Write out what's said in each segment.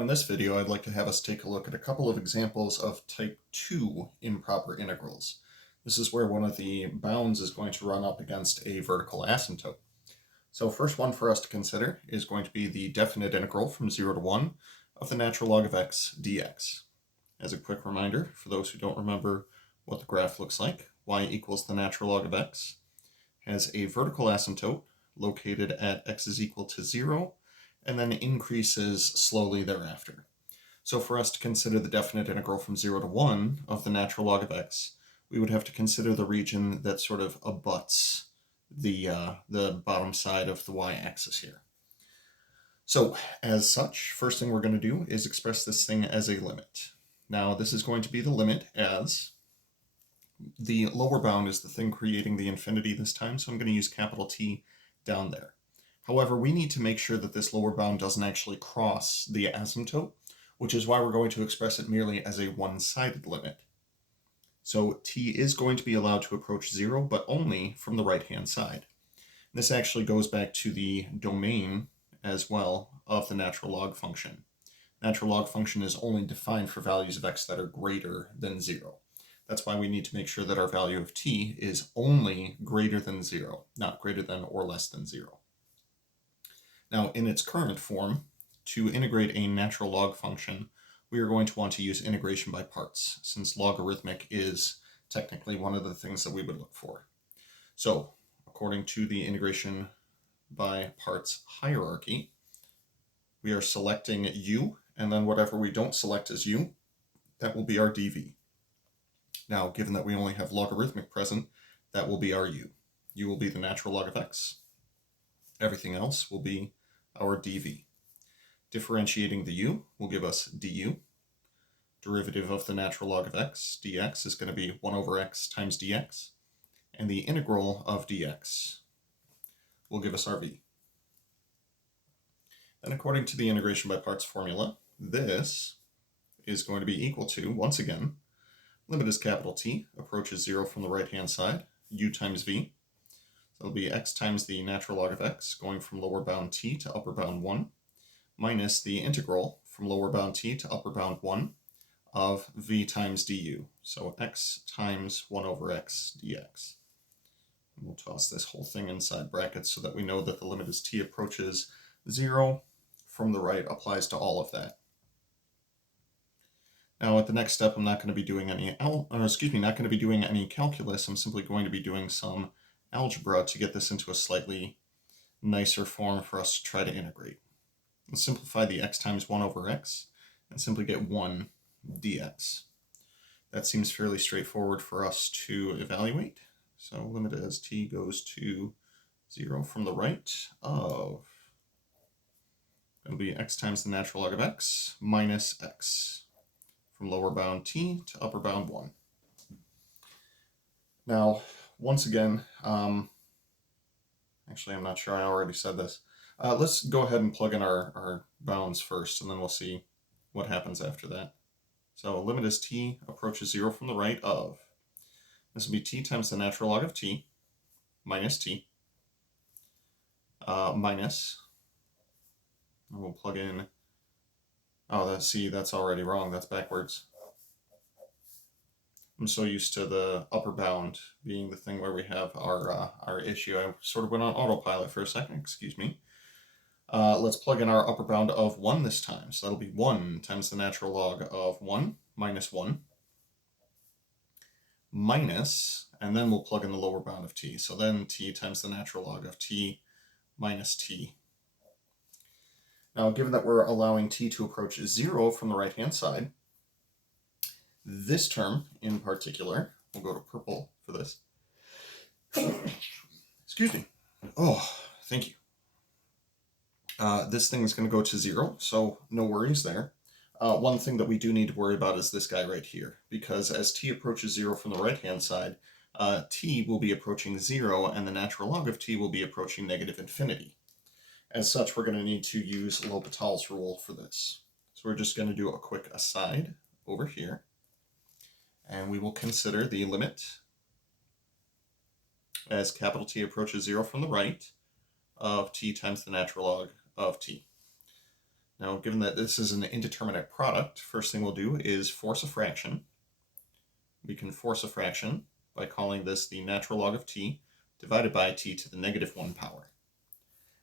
Now in this video, I'd like to have us take a look at a couple of examples of type 2 improper integrals. This is where one of the bounds is going to run up against a vertical asymptote. So first one for us to consider is going to be the definite integral from 0 to 1 of the natural log of x dx. As a quick reminder, for those who don't remember what the graph looks like, y equals the natural log of x, has a vertical asymptote located at x is equal to 0, and then increases slowly thereafter. So for us to consider the definite integral from 0 to 1 of the natural log of x, we would have to consider the region that sort of abuts the bottom side of the y-axis here. So as such, first thing we're going to do is express this thing as a limit. Now this is going to be the limit as the lower bound is the thing creating the infinity this time, so I'm going to use capital T down there. However, we need to make sure that this lower bound doesn't actually cross the asymptote, which is why we're going to express it merely as a one-sided limit. So t is going to be allowed to approach 0, but only from the right-hand side. This actually goes back to the domain as well of the natural log function. Natural log function is only defined for values of x that are greater than 0. That's why we need to make sure that our value of t is only greater than 0, not greater than or less than 0. Now, in its current form, to integrate a natural log function, we are going to want to use integration by parts, since logarithmic is technically one of the things that we would look for. So, according to the integration by parts hierarchy, we are selecting u, and then whatever we don't select as u, that will be our dv. Now, given that we only have logarithmic present, that will be our u. U will be the natural log of x. Everything else will be our dv. Differentiating the u will give us du. Derivative of the natural log of x, dx, is going to be 1 over x times dx. And the integral of dx will give us our v. And according to the integration by parts formula, this is going to be equal to, once again, limit is capital T, approaches 0 from the right-hand side, u times v. So it'll be x times the natural log of x, going from lower bound t to upper bound 1, minus the integral from lower bound t to upper bound 1 of v times du. So x times 1 over x dx. And we'll toss this whole thing inside brackets so that we know that the limit as t approaches 0 from the right applies to all of that. Now at the next step, I'm not going to be doing any calculus. I'm simply going to be doing some algebra to get this into a slightly nicer form for us to try to integrate. Let's simplify the x times 1 over x and simply get 1 dx. That seems fairly straightforward for us to evaluate. So limit as t goes to 0 from the right of, it'll be x times the natural log of x minus x from lower bound t to upper bound 1. Now, once again, actually I'm not sure, I already said this. Let's go ahead and plug in our bounds first, and then we'll see what happens after that. So limit as t approaches 0 from the right of, this will be t times the natural log of t minus t, minus, and we'll plug in, that's already wrong, that's backwards. I'm so used to the upper bound being the thing where we have our issue. I sort of went on autopilot for a second, excuse me. Let's plug in our upper bound of 1 this time. So that'll be 1 times the natural log of 1 minus 1 minus, and then we'll plug in the lower bound of t. So then t times the natural log of t minus t. Now, given that we're allowing t to approach 0 from the right-hand side, this term in particular, we'll go to purple for this. Excuse me. Oh, thank you. This thing is going to go to 0, so no worries there. One thing that we do need to worry about is this guy right here, because as t approaches 0 from the right-hand side, t will be approaching 0, and the natural log of t will be approaching negative infinity. As such, we're going to need to use L'Hopital's rule for this. So we're just going to do a quick aside over here, and we will consider the limit as capital T approaches 0 from the right of t times the natural log of t. Now, given that this is an indeterminate product, first thing we'll do is force a fraction. We can force a fraction by calling this the natural log of t divided by t to the negative 1 power.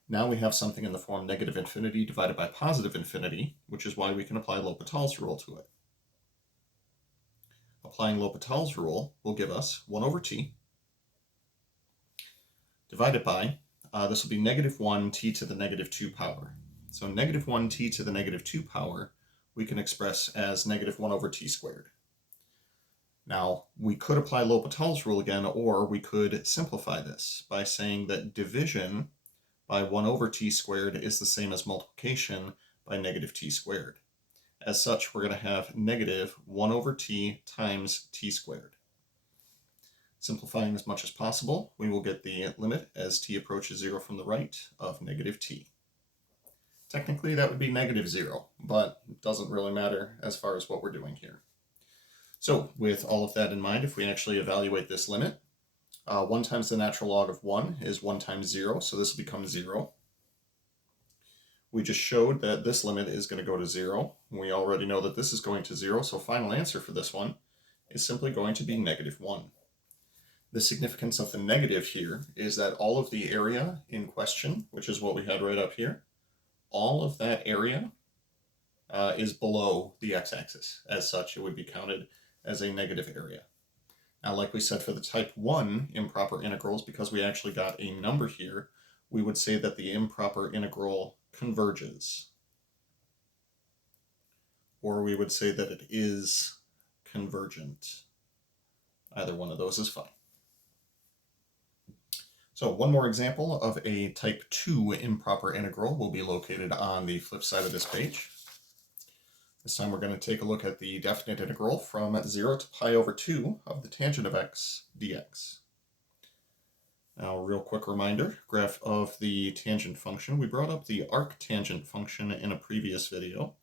Now we have something in the form negative infinity divided by positive infinity, which is why we can apply L'Hopital's rule to it. Applying L'Hopital's rule will give us 1 over t divided by, this will be negative 1 t to the negative 2 power. So negative 1 t to the negative 2 power we can express as negative 1 over t squared. Now, we could apply L'Hopital's rule again, or we could simplify this by saying that division by 1 over t squared is the same as multiplication by negative t squared. As such, we're going to have negative 1 over t times t squared. Simplifying as much as possible, we will get the limit as t approaches 0 from the right of negative t. Technically, that would be negative 0, but it doesn't really matter as far as what we're doing here. So, with all of that in mind, if we actually evaluate this limit, 1 times the natural log of 1 is 1 times 0, so this will become 0. We just showed that this limit is going to go to 0. We already know that this is going to 0, so final answer for this one is simply going to be negative 1. The significance of the negative here is that all of the area in question, which is what we had right up here, all of that area is below the x-axis. As such, it would be counted as a negative area. Now, like we said for the type 1 improper integrals, because we actually got a number here, we would say that the improper integral converges. Or we would say that it is convergent. Either one of those is fine. So one more example of a type 2 improper integral will be located on the flip side of this page. This time we're going to take a look at the definite integral from 0 to pi over 2 of the tangent of x dx. Now, real quick reminder, graph of the tangent function. We brought up the arctangent function in a previous video.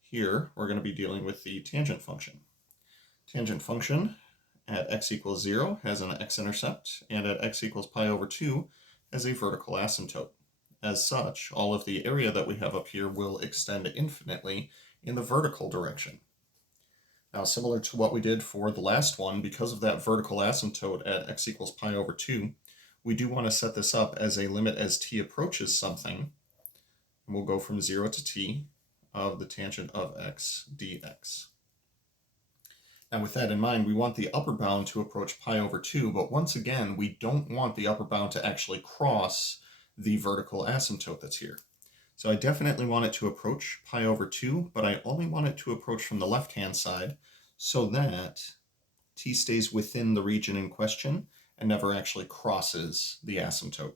Here, we're going to be dealing with the tangent function. Tangent function at x equals 0 has an x-intercept, and at x equals pi over 2 has a vertical asymptote. As such, all of the area that we have up here will extend infinitely in the vertical direction. Now, similar to what we did for the last one, because of that vertical asymptote at x equals pi over 2, we do want to set this up as a limit as t approaches something. And we'll go from 0 to t of the tangent of x dx. Now, with that in mind, we want the upper bound to approach pi over 2, but once again, we don't want the upper bound to actually cross the vertical asymptote that's here. So I definitely want it to approach pi over 2, but I only want it to approach from the left-hand side so that t stays within the region in question and never actually crosses the asymptote.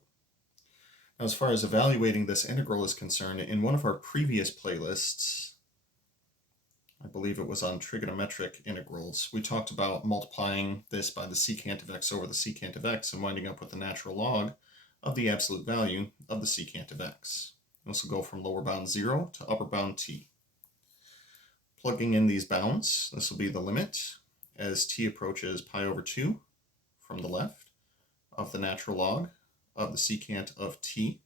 Now, as far as evaluating this integral is concerned, in one of our previous playlists, I believe it was on trigonometric integrals, we talked about multiplying this by the secant of x over the secant of x and winding up with the natural log of the absolute value of the secant of x. This will go from lower bound 0 to upper bound t. Plugging in these bounds, this will be the limit as t approaches pi over 2 from the left of the natural log of the secant of t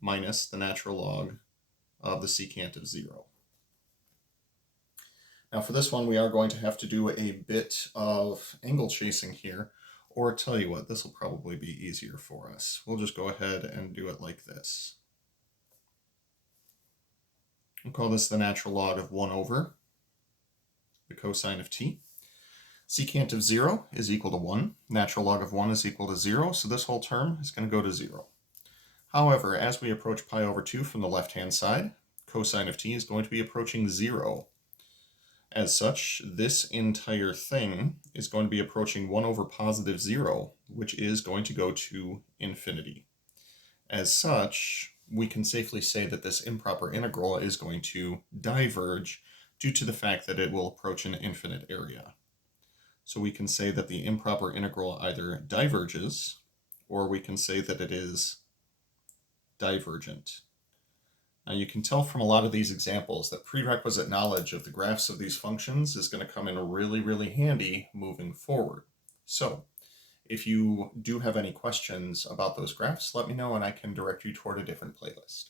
minus the natural log of the secant of 0. Now for this one, we are going to have to do a bit of angle chasing here, or tell you what, this will probably be easier for us. We'll just go ahead and do it like this. We'll call this the natural log of 1 over the cosine of t. Secant of 0 is equal to 1. Natural log of 1 is equal to 0, so this whole term is going to go to 0. However, as we approach pi over 2 from the left-hand side, cosine of t is going to be approaching 0. As such, this entire thing is going to be approaching 1 over positive 0, which is going to go to infinity. As such, we can safely say that this improper integral is going to diverge due to the fact that it will approach an infinite area. So we can say that the improper integral either diverges, or we can say that it is divergent. Now you can tell from a lot of these examples that prerequisite knowledge of the graphs of these functions is going to come in really, really handy moving forward. So if you do have any questions about those graphs, let me know and I can direct you toward a different playlist.